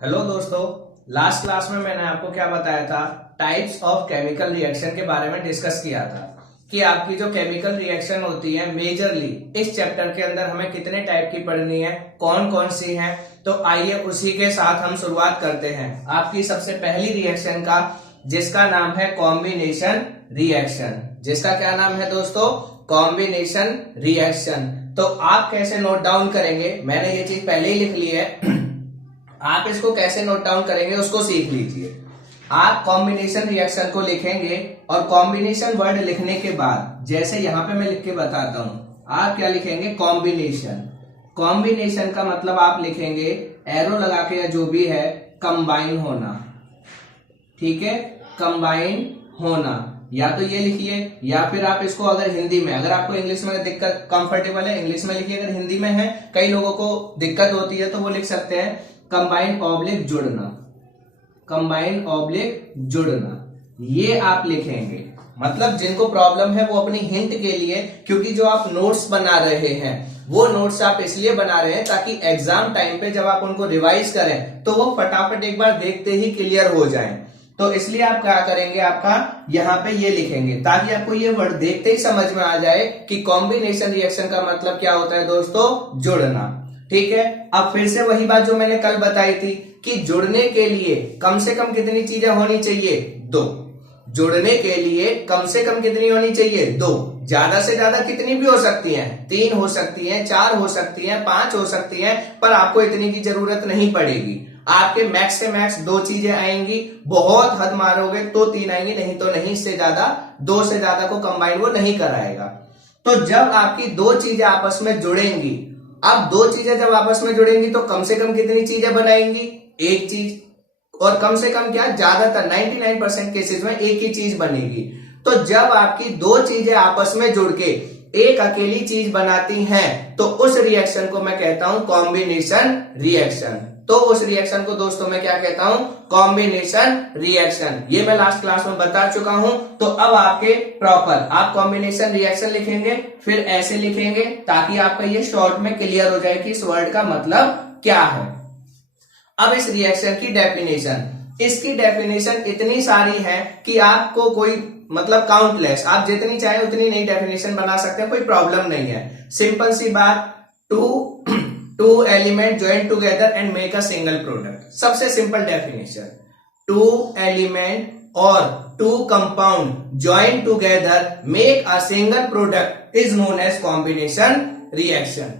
Hello दोस्तों, last class में मैंने आपको क्या बताया था। टाइप्स ऑफ केमिकल रिएक्शन के बारे में डिस्कस किया था कि आपकी जो केमिकल रिएक्शन होती है मेजरली इस चैप्टर के अंदर हमें कितने टाइप की पढ़नी है, कौन कौन सी है। तो आइए उसी के साथ हम शुरुआत करते हैं आपकी सबसे पहली रिएक्शन का, जिसका नाम है कॉम्बिनेशन रिएक्शन। जिसका क्या नाम है दोस्तों? Combination reaction. तो आप कैसे नोट डाउन करेंगे, मैंने ये चीज पहले ही लिख ली है। आप इसको कैसे नोट डाउन करेंगे उसको सीख लीजिए। आप कॉम्बिनेशन रिएक्शन को लिखेंगे और कॉम्बिनेशन वर्ड लिखने के बाद जैसे यहां पे मैं लिख के बताता हूं, आप क्या लिखेंगे? कॉम्बिनेशन। कॉम्बिनेशन का मतलब आप लिखेंगे एरो लगा के या जो भी है, कंबाइन होना। ठीक है, कंबाइन होना। या तो ये लिखिए या फिर आप इसको अगर हिंदी में, अगर आपको इंग्लिश में दिक्कत कंफर्टेबल है इंग्लिश में लिखिए, अगर हिंदी में है कई लोगों को दिक्कत होती है तो वो लिख सकते हैं कंबाइन ऑब्लिक जुड़ना। कंबाइन ऑब्लिक जुड़ना, ये आप लिखेंगे। मतलब जिनको प्रॉब्लम है वो अपनी हिंट के लिए, क्योंकि जो आप नोट्स बना रहे हैं वो नोट्स आप इसलिए बना रहे हैं ताकि एग्जाम टाइम पे जब आप उनको रिवाइज करें तो वो फटाफट एक बार देखते ही क्लियर हो जाएं। तो इसलिए आप क्या करेंगे, आपका यहां पे ये लिखेंगे ताकि आपको ये वर्ड देखते ही समझ में आ जाए कि कॉम्बिनेशन रिएक्शन का मतलब क्या होता है दोस्तों? जुड़ना। ठीक है, अब फिर से वही बात जो मैंने कल बताई थी कि जुड़ने के लिए कम से कम कितनी चीजें होनी चाहिए? दो। जुड़ने के लिए कम से कम कितनी होनी चाहिए? दो। ज्यादा से ज्यादा कितनी भी हो सकती हैं? तीन हो सकती हैं, चार हो सकती हैं, पांच हो सकती हैं, पर आपको इतनी की जरूरत नहीं पड़ेगी। आपके मैक्स से मैक्स दो चीजें आएंगी, बहुत हद मारोगे तो तीन आएंगी, नहीं तो नहीं। इससे ज्यादा, दो से ज्यादा को कंबाइन वो नहीं कराएगा। तो जब आपकी दो चीजें आपस में जुड़ेंगी, अब दो चीजें जब आपस में जुड़ेंगी तो कम से कम कितनी चीजें बनाएंगी? एक चीज। और कम से कम क्या, ज्यादातर 99% केसेस में एक ही चीज बनेगी। तो जब आपकी दो चीजें आपस में जुड़ के एक अकेली चीज बनाती हैं तो उस रिएक्शन को मैं कहता हूं कॉम्बिनेशन रिएक्शन। तो उस रिएक्शन को दोस्तों मैं क्या कहता हूं? Combination reaction. ये मैं लास्ट क्लास में बता चुका हूं। तो अब आपके प्रॉपर आप कॉम्बिनेशन रिएक्शन लिखेंगे, फिर ऐसे लिखेंगे ताकि आपका ये शॉर्ट में क्लियर हो जाए कि इस वर्ड का मतलब क्या है। अब इस रिएक्शन की डेफिनेशन, इसकी डेफिनेशन इतनी सारी है कि आपको कोई मतलब काउंटलेस, आप जितनी चाहे उतनी नई डेफिनेशन बना सकते हैं, कोई प्रॉब्लम नहीं है। सिंपल सी बात, two element join together and make a single product. सबसे सिंपल डेफिनेशन, टू एलिमेंट और two compound join together make a single product is known as combination reaction.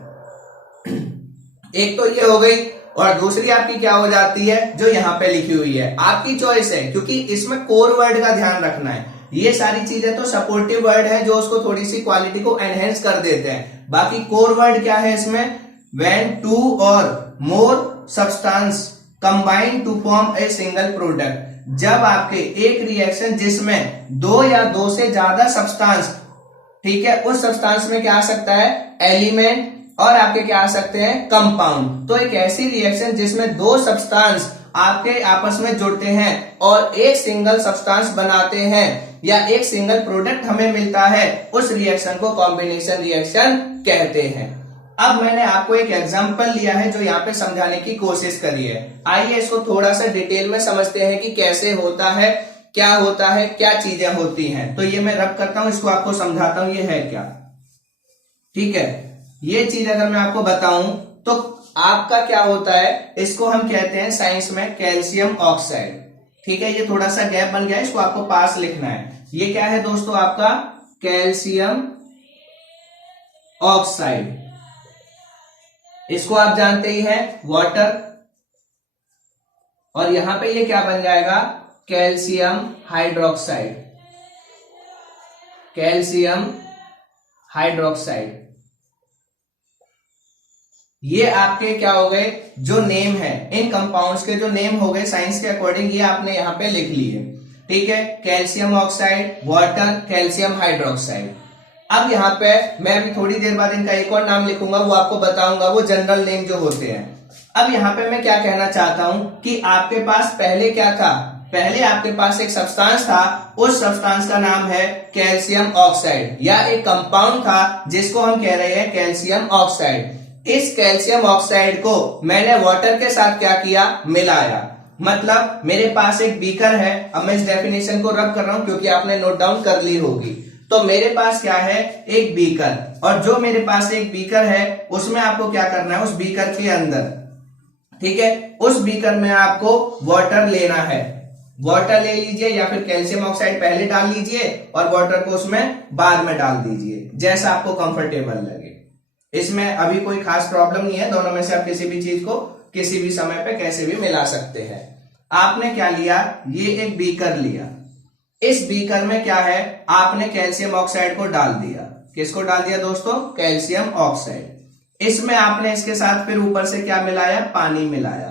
एक तो ये हो गई, और दूसरी आपकी क्या हो जाती है जो यहां पे लिखी हुई है, आपकी चॉइस है, क्योंकि इसमें कोर वर्ड का ध्यान रखना है। ये सारी चीजें तो सपोर्टिव वर्ड है जो उसको थोड़ी सी क्वालिटी को एनहेंस कर देते हैं। बाकी कोर वर्ड क्या है इसमें? When two or more substance combine to form a single product, जब आपके एक रिएक्शन जिसमें दो या दो से ज्यादा सब्सटेंस, ठीक है, उस सब्सटेंस में क्या आ सकता है? एलिमेंट, और आपके क्या आ सकते हैं? कंपाउंड। तो एक ऐसी रिएक्शन जिसमें दो सब्सटेंस आपके आपस में जुड़ते हैं और एक सिंगल सब्सटेंस बनाते हैं या एक सिंगल प्रोडक्ट हमें मिलता है, उस रिएक्शन को कॉम्बिनेशन रिएक्शन कहते हैं। अब मैंने आपको एक एग्जांपल लिया है जो यहाँ पे समझाने की कोशिश करी है। आइए इसको थोड़ा सा डिटेल में समझते हैं कि कैसे होता है, क्या होता है, क्या चीजें होती हैं। तो ये मैं रब करता हूं, इसको आपको समझाता हूं ये है क्या। ठीक है, ये चीज अगर मैं आपको बताऊं तो आपका क्या होता है, इसको हम कहते हैं साइंस में कैल्शियम ऑक्साइड। ठीक है, ये थोड़ा सा गैप बन गया है, इसको आपको पास लिखना है। ये क्या है दोस्तों? आपका कैल्शियम ऑक्साइड। इसको आप जानते ही हैं वाटर, और यहां पे ये क्या बन जाएगा? Calcium hydroxide. Calcium hydroxide. ये आपके क्या हो गए जो नेम है, इन कंपाउंड्स के जो नेम हो गए साइंस के अकॉर्डिंग, ये आपने यहां पे लिख लिए। ठीक है, calcium oxide, water, calcium hydroxide. अब यहाँ पे मैं अभी थोड़ी देर बाद इनका एक और नाम लिखूंगा, वो आपको बताऊंगा, वो जनरल नेम जो होते हैं। अब यहाँ पे मैं क्या कहना चाहता हूं कि आपके पास पहले क्या था? पहले आपके पास एक सब्सटेंस था, उस सब्सटेंस का नाम है कैल्शियम ऑक्साइड, या एक कंपाउंड था जिसको हम कह रहे हैं कैल्शियम ऑक्साइड। इस कैल्शियम ऑक्साइड को मैंने वाटर के साथ क्या किया, मिलाया। मतलब मेरे पास एक बीकर है, अब मैं इस डेफिनेशन को रब कर रहा हूं क्योंकि आपने नोट डाउन कर ली होगी। तो मेरे पास क्या है, एक बीकर, और जो मेरे पास एक बीकर है उसमें आपको क्या करना है, उस बीकर के अंदर, ठीक है, उस बीकर में आपको वाटर लेना है। वाटर ले लीजिए या फिर कैल्शियम ऑक्साइड पहले डाल लीजिए और वाटर को उसमें बाद में डाल दीजिए, जैसा आपको कंफर्टेबल लगे। इसमें अभी कोई खास प्रॉब्लम नहीं है, दोनों में से आप किसी भी चीज को किसी भी समय पे कैसे भी मिला सकते हैं। आपने क्या लिया, ये एक बीकर लिया, इस बीकर में क्या है, आपने कैल्शियम ऑक्साइड को डाल दिया। किसको डाल दिया दोस्तों, कैल्शियम ऑक्साइड। इसमें आपने इसके साथ फिर ऊपर से क्या मिलाया, पानी मिलाया।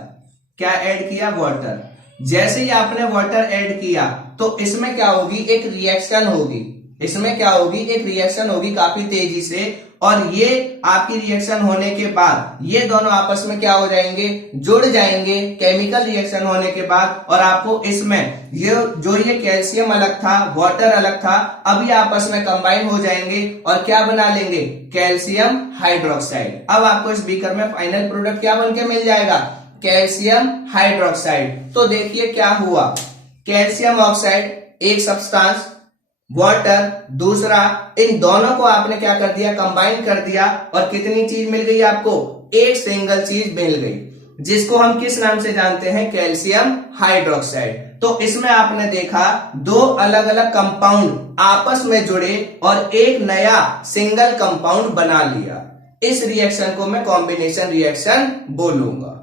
क्या ऐड किया, वाटर। जैसे ही आपने वाटर ऐड किया तो इसमें क्या होगी, एक रिएक्शन होगी। इसमें क्या होगी, एक रिएक्शन होगी काफी तेजी से, और ये आपकी रिएक्शन होने के बाद ये दोनों आपस में क्या हो जाएंगे, जुड़ जाएंगे केमिकल रिएक्शन होने के बाद। और आपको इसमें ये कैल्शियम अलग था, वाटर अलग था, अभी आपस में कंबाइन हो जाएंगे और क्या बना लेंगे, कैल्शियम हाइड्रोक्साइड। अब आपको इस बीकर में फाइनल प्रोडक्ट क्या बनके मिल जाएगा, कैल्शियम हाइड्रोक्साइड। तो देखिए क्या हुआ, कैल्शियम ऑक्साइड एक सब्सटेंस, वाटर दूसरा, इन दोनों को आपने क्या कर दिया, कंबाइन कर दिया, और कितनी चीज मिल गई आपको, एक सिंगल चीज मिल गई, जिसको हम किस नाम से जानते हैं, कैल्शियम हाइड्रोक्साइड। तो इसमें आपने देखा दो अलग अलग कंपाउंड आपस में जुड़े और एक नया सिंगल कंपाउंड बना लिया। इस रिएक्शन को मैं कॉम्बिनेशन रिएक्शन बोलूंगा।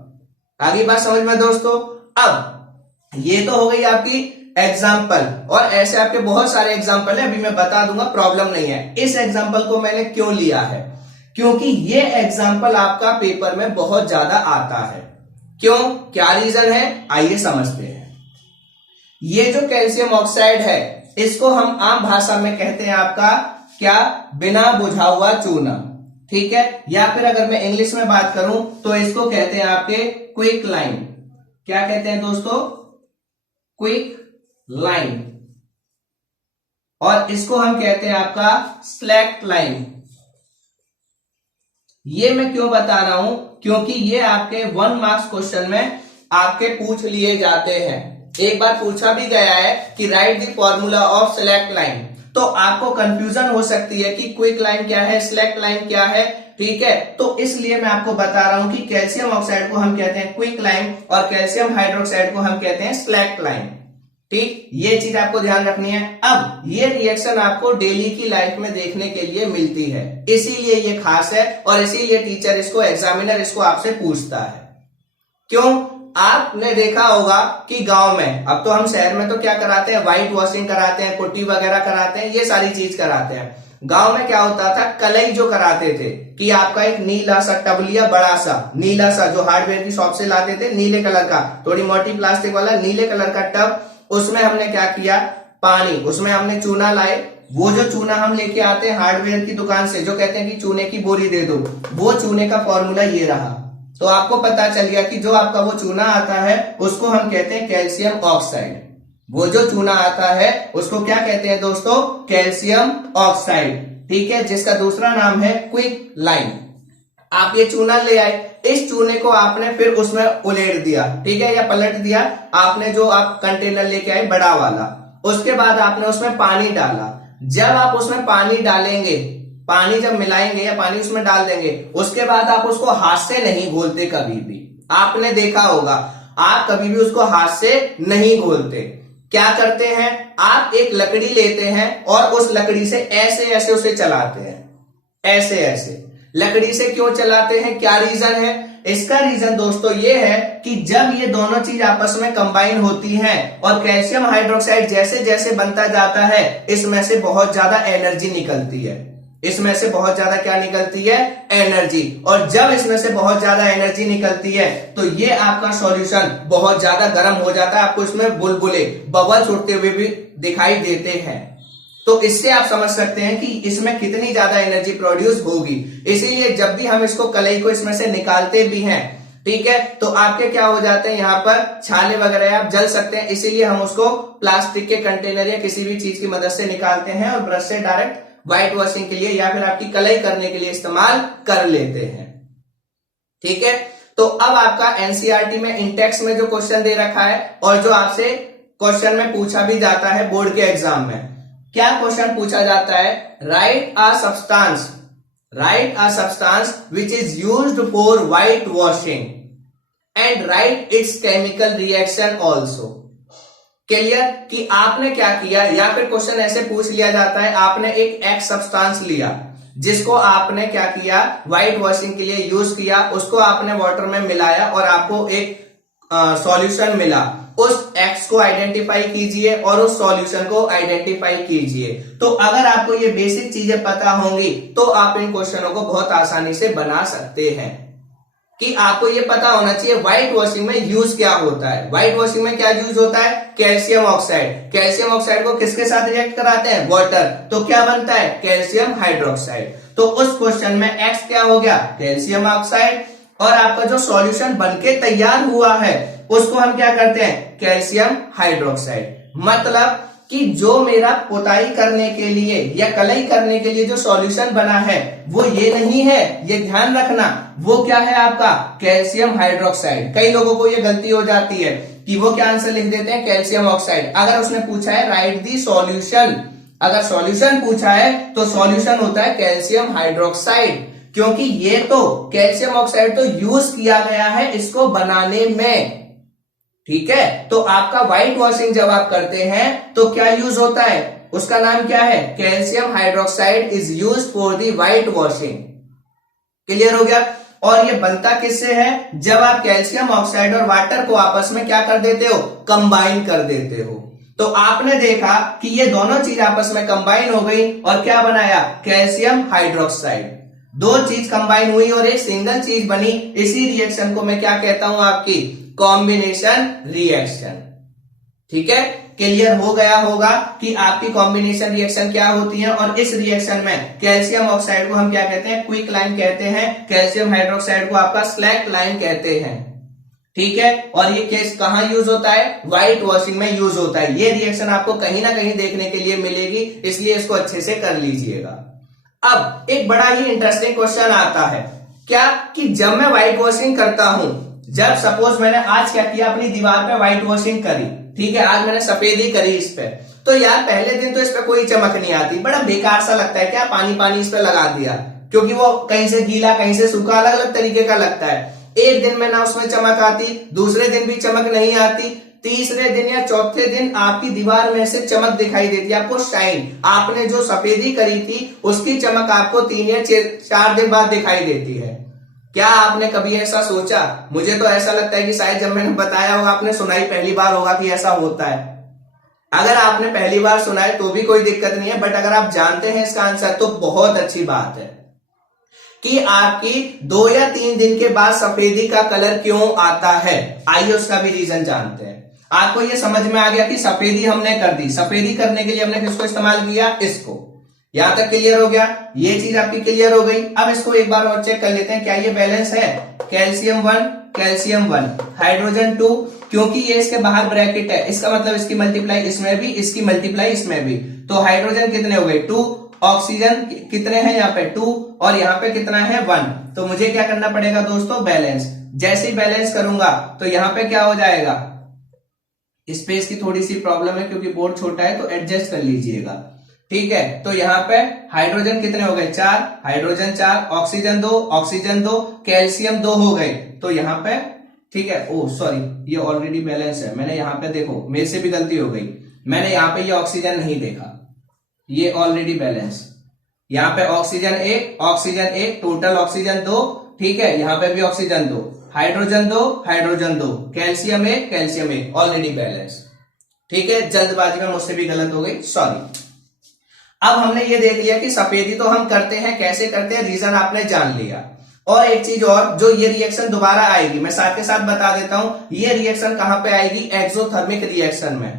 आगे बात समझ में दोस्तों। अब ये तो हो गई आपकी एग्जाम्पल, और ऐसे आपके बहुत सारे एग्जाम्पल है, अभी मैं बता दूंगा, प्रॉब्लम नहीं है। इस एग्जाम्पल को मैंने क्यों लिया है, क्योंकि ये एग्जाम्पल आपका पेपर में बहुत ज्यादा आता है। क्यों, क्या रीजन है, आइए समझते हैं। ये जो कैल्शियम ऑक्साइड है इसको हम आम भाषा में कहते हैं आपका क्या, बिना बुझा हुआ चूना, ठीक है। या फिर अगर मैं इंग्लिश में बात करूं तो इसको कहते हैं आपके क्विक लाइम। क्या कहते हैं दोस्तों, क्विक लाइन। और इसको हम कहते हैं आपका स्लैक लाइन। ये मैं क्यों बता रहा हूं, क्योंकि ये आपके 1 मार्क्स क्वेश्चन में आपके पूछ लिए जाते हैं। एक बार पूछा भी गया है कि right the formula of slack line. तो आपको कंफ्यूजन हो सकती है कि क्विक लाइन क्या है, स्लैक लाइन क्या है, ठीक है। तो इसलिए मैं आपको बता रहा हूं कि कैल्शियम ऑक्साइड को हम कहते हैं क्विक लाइन और कैल्शियम हाइड्रोक्साइड को हम कहते हैं स्लैक लाइन, ठीक। ये चीज आपको ध्यान रखनी है। अब ये रिएक्शन आपको डेली की लाइफ में देखने के लिए मिलती है, इसीलिए ये खास है और इसीलिए टीचर इसको, एग्जामिनर इसको आपसे पूछता है। क्यों, आपने देखा होगा कि गांव में, अब तो हम शहर में तो क्या कराते हैं, व्हाइट वॉशिंग कराते हैं, पुट्टी वगैरह कराते हैं, ये सारी चीज कराते हैं। गांव में क्या होता था, कलई जो कराते थे कि आपका एक नीला सा टब लिया, बड़ा सा नीला सा, जो हार्डवेयर की शॉप से लाते थे, नीले कलर का, थोड़ी मोटी प्लास्टिक वाला नीले कलर का टब, उसमें हमने क्या किया, पानी, उसमें हमने चूना लाए। वो जो चूना हम लेके आते हैं हार्डवेयर की दुकान से, जो कहते हैं कि चूने की बोरी दे दो, वो चूने का फॉर्मूला ये रहा। तो आपको पता चल गया कि जो आपका वो चूना आता है उसको हम कहते हैं कैल्शियम ऑक्साइड। वो जो चूना आता है उसको क्या कहते हैं दोस्तों, कैल्शियम ऑक्साइड, ठीक है, जिसका दूसरा नाम है क्विक लाइन। आप ये चूना ले आए, इस चूने को आपने फिर उसमें उलेट दिया, ठीक है, या पलट दिया आपने, जो आप कंटेनर लेके आए बड़ा वाला, उसके बाद आपने उसमें पानी डाला। जब आप उसमें पानी डालेंगे, पानी जब मिलाएंगे या पानी उसमें डाल देंगे, उसके बाद आप उसको हाथ से नहीं घोलते कभी भी। आपने देखा होगा आप कभी भी उसको हाथ से नहीं घोलते। क्या करते हैं, आप एक लकड़ी लेते हैं और उस लकड़ी से ऐसे ऐसे उसे चलाते हैं, ऐसे ऐसे। लकड़ी से क्यों चलाते हैं, क्या रीजन है, इसका रीजन दोस्तों ये है कि जब ये दोनों चीज आपस में कंबाइन होती हैं और कैल्शियम हाइड्रोक्साइड जैसे जैसे बनता जाता है, इसमें से बहुत ज्यादा एनर्जी निकलती है। इसमें से बहुत ज्यादा क्या निकलती है, एनर्जी। और जब इसमें से बहुत ज्यादा एनर्जी निकलती है तो ये आपका सॉल्यूशन बहुत ज्यादा गर्म हो जाता है, आपको इसमें बुलबुले, बबल्स उठते हुए भी दिखाई देते हैं। तो इससे आप समझ सकते हैं कि इसमें कितनी ज्यादा एनर्जी प्रोड्यूस होगी। इसीलिए जब भी हम इसको, कलई को इसमें से निकालते भी हैं, ठीक है, तो आपके क्या हो जाते हैं, यहाँ पर छाले वगैरह आप जल सकते हैं। इसीलिए हम उसको प्लास्टिक के कंटेनर या किसी भी चीज की मदद से निकालते हैं और ब्रश से डायरेक्ट व्हाइट वॉशिंग के लिए या फिर आपकी कलई करने के लिए इस्तेमाल कर लेते हैं। ठीक है, तो अब आपका एनसीईआरटी में इंटेक्स में जो क्वेश्चन दे रखा है और जो आपसे क्वेश्चन में पूछा भी जाता है बोर्ड के एग्जाम में, क्या क्वेश्चन पूछा जाता है? Right a substance which is used for white washing and right it's chemical reaction also. Clear कि आपने क्या किया, या फिर क्वेश्चन ऐसे पूछ लिया जाता है, आपने एक एक्स सब्सटेंस लिया जिसको आपने क्या किया, व्हाइट वॉशिंग के लिए यूज किया, उसको आपने वाटर में मिलाया और आपको एक सॉल्यूशन मिला। उस एक्स को आइडेंटिफाई कीजिए और उस सॉल्यूशन को आइडेंटिफाई कीजिए। तो अगर आपको ये बेसिक चीजें पता होंगी तो आप इन क्वेश्चनों को बहुत आसानी से बना सकते हैं। कि आपको ये पता होना चाहिए व्हाइट वॉशिंग में यूज क्या होता है। व्हाइट वॉशिंग में क्या यूज होता है? Calcium oxide. कैल्शियम ऑक्साइड को किसके साथ रिएक्ट कराते हैं? वाटर। तो क्या बनता है? Calcium hydroxide. तो उस क्वेश्चन में एक्स क्या हो गया? Calcium oxide. और आपका जो सॉल्यूशन बनके तैयार हुआ है उसको हम क्या करते हैं? Calcium hydroxide. मतलब कि जो मेरा पोताई करने के लिए या कलई करने के लिए जो सॉल्यूशन बना है वो ये नहीं है, ये ध्यान रखना। वो क्या है आपका? Calcium hydroxide. कई लोगों को ये गलती हो जाती है कि वो क्या आंसर लिख देते हैं? Calcium oxide. अगर उसने पूछा है राइट दी सॉल्यूशन, अगर सॉल्यूशन पूछा है तो सॉल्यूशन होता है कैल्शियम हाइड्रोक्साइड, क्योंकि ये तो कैल्शियम ऑक्साइड तो यूज किया गया है इसको बनाने में। ठीक है, तो आपका व्हाइट वॉशिंग जब आप करते हैं तो क्या यूज होता है? उसका नाम क्या है? Calcium hydroxide is use for the white washing. Clear हो गया? और ये बनता किससे है? जब आप कैल्शियम ऑक्साइड और वाटर को आपस में क्या कर देते हो? कंबाइन कर देते हो। तो आपने देखा कि ये दोनों चीज आपस में कंबाइन हो गई और क्या बनाया? Calcium hydroxide. दो चीज कंबाइन हुई और एक सिंगल चीज बनी। इसी रिएक्शन को मैं क्या कहता हूं? आपकी कॉम्बिनेशन रिएक्शन। ठीक है, क्लियर हो गया होगा कि आपकी कॉम्बिनेशन रिएक्शन क्या होती है। और इस रिएक्शन में कैल्शियम ऑक्साइड को हम क्या कहते हैं? क्विक लाइन कहते हैं। कैल्शियम हाइड्रोक्साइड को आपका स्लैक लाइन कहते हैं। ठीक है, और ये केस कहां यूज होता है? व्हाइट वॉशिंग में यूज होता है। ये रिएक्शन आपको कहीं ना कहीं देखने के लिए मिलेगी, इसलिए इसको अच्छे से कर लीजिएगा। अब एक बड़ा ही इंटरेस्टिंग क्वेश्चन आता है, क्या कि जब मैं व्हाइट वॉशिंग करता हूं, जब सपोज मैंने आज क्या किया, अपनी दीवार पे व्हाइट वॉशिंग करी, ठीक है, आज मैंने सफेदी करी इस पे, तो यार पहले दिन तो इस पे कोई चमक नहीं आती, बड़ा बेकार सा लगता है, क्या पानी पानी इस पे लगा दिया, क्योंकि वो कहीं से गीला कहीं से सूखा अलग अलग तरीके का लगता है। एक दिन में ना उसमें चमक आती, दूसरे दिन भी चमक नहीं आती, तीसरे दिन या चौथे दिन आपकी दीवार में से चमक दिखाई देती है, आपको शाइन। आपने जो सफेदी करी थी उसकी चमक आपको 3 या 4 दिन बाद दिखाई देती है। क्या आपने कभी ऐसा सोचा? मुझे तो ऐसा लगता है कि शायद जब मैंने बताया होगा आपने सुना ही पहली बार होगा कि ऐसा होता है। अगर आपने पहली बार सुना है तो भी कोई दिक्कत नहीं है, बट अगर आप जानते हैं इसका आंसर तो बहुत अच्छी बात है कि आपकी 2 या 3 दिन के बाद सफेदी का कलर क्यों आता है। आइए उसका भी रीजन जानते हैं। आपको ये समझ में आ गया कि सफेदी हमने कर दी, सफेदी करने के लिए हमने किसको इस्तेमाल किया? इसको। यहां तक क्लियर हो गया? ये चीज आपकी क्लियर हो गई। अब इसको एक बार और चेक कर लेते हैं, क्या ये बैलेंस है? कैल्शियम 1 हाइड्रोजन 2, क्योंकि ये इसके बाहर ब्रैकेट है, इसका मतलब इसकी मल्टीप्लाई इसमें भी, इसकी मल्टीप्लाई इसमें भी, तो हाइड्रोजन कितने हो गए? 2, ऑक्सीजन कितने हैं यहाँ पे? 2, और यहाँ पे कितना है? 1। तो मुझे क्या करना पड़ेगा दोस्तों? बैलेंस। जैसे ही बैलेंस करूंगा तो यहाँ पे क्या हो जाएगा? स्पेस की थोड़ी सी प्रॉब्लम है क्योंकि बोर्ड छोटा है, तो एडजस्ट कर लीजिएगा। ठीक है, तो यहाँ पे हाइड्रोजन कितने हो गए? 4, हाइड्रोजन 4, ऑक्सीजन 2, कैल्शियम 2 हो गए। तो यहाँ पे ठीक है, ओ सॉरी, ये ऑलरेडी बैलेंस है। मैंने यहाँ पे देखो, मेरे से भी गलती हो गई, मैंने यहाँ पे ये ऑक्सीजन नहीं देखा, ये ऑलरेडी बैलेंस। यहाँ पे ऑक्सीजन 1, टोटल ऑक्सीजन 2, ठीक है, यहाँ पे भी oxygen 2, hydrogen 2, calcium 1, already balance. ठीक है, जल्दबाजी में मुझसे भी गलत हो गई, सॉरी। अब हमने ये देख लिया कि सफेदी तो हम करते हैं, कैसे करते हैं, रीजन आपने जान लिया। और एक चीज और, जो ये रिएक्शन दोबारा आएगी, मैं साथ के साथ बता देता हूं, ये रिएक्शन कहां पे आएगी? एक्सोथर्मिक रिएक्शन में।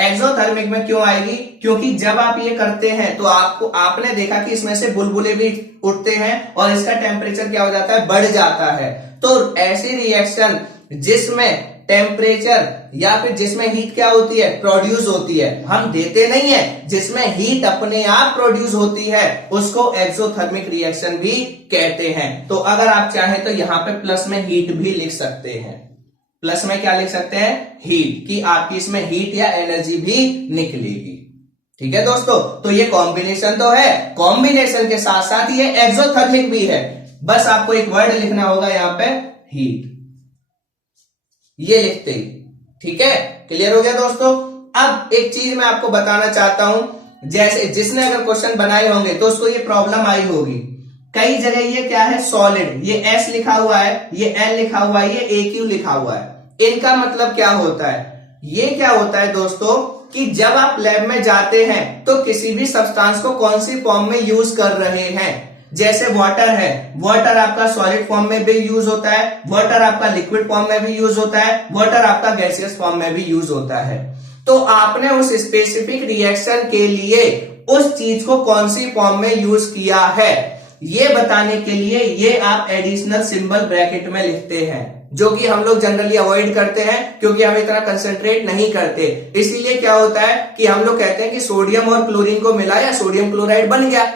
एक्सोथर्मिक में क्यों आएगी? क्योंकि जब आप ये करते हैं तो आपने देखा कि इसमें से बुलबुले भी उठते हैं और इसका टेम्परेचर क्या हो जाता है? बढ़ जाता है। तो ऐसी रिएक्शन जिसमें टेम्परेचर या फिर जिसमें हीट क्या होती है, प्रोड्यूस होती है, हम देते नहीं है, जिसमें हीट अपने आप प्रोड्यूस होती है उसको एक्सोथर्मिक रिएक्शन भी कहते हैं। तो अगर आप चाहें तो यहां पे प्लस में हीट भी लिख सकते हैं। प्लस में क्या लिख सकते हैं, हीट, कि आपकी इसमें हीट या एनर्जी भी निकलेगी। ठीक है दोस्तों, तो ये कॉम्बिनेशन तो है, कॉम्बिनेशन के साथ साथ ये एक्सोथर्मिक भी है। बस आपको एक वर्ड लिखना होगा यहां पे, हीट, ये लिखते ही। ठीक है, क्लियर हो गया दोस्तों। अब एक चीज मैं आपको बताना चाहता हूं, जैसे जिसने अगर क्वेश्चन बनाए होंगे तो उसको ये प्रॉब्लम आई होगी। कई जगह ये क्या है, सॉलिड, ये एस लिखा हुआ है, ये एन लिखा हुआ है, ये ए लिखा हुआ है। इनका मतलब क्या होता है, ये क्या होता है दोस्तों कि जब आप लैब में जाते हैं तो किसी भी सब्सटेंस को कौन सी फॉर्म में यूज कर रहे हैं। जैसे वाटर है, वाटर आपका सॉलिड फॉर्म में भी यूज होता है, वाटर आपका लिक्विड फॉर्म में भी यूज होता है, वाटर आपका गैसियस फॉर्म में भी यूज होता है। तो आपने उस स्पेसिफिक रिएक्शन के लिए उस चीज को कौन सी फॉर्म में यूज किया है, ये बताने के लिए ये आप एडिशनल सिंबल ब्रैकेट में लिखते हैं, जो कि हम लोग जनरली अवॉइड करते हैं क्योंकि हम इतना कंसंट्रेट नहीं करते। इसीलिए क्या होता है कि हम लोग कहते हैं कि सोडियम और क्लोरीन को मिलाया, सोडियम क्लोराइड बन गया।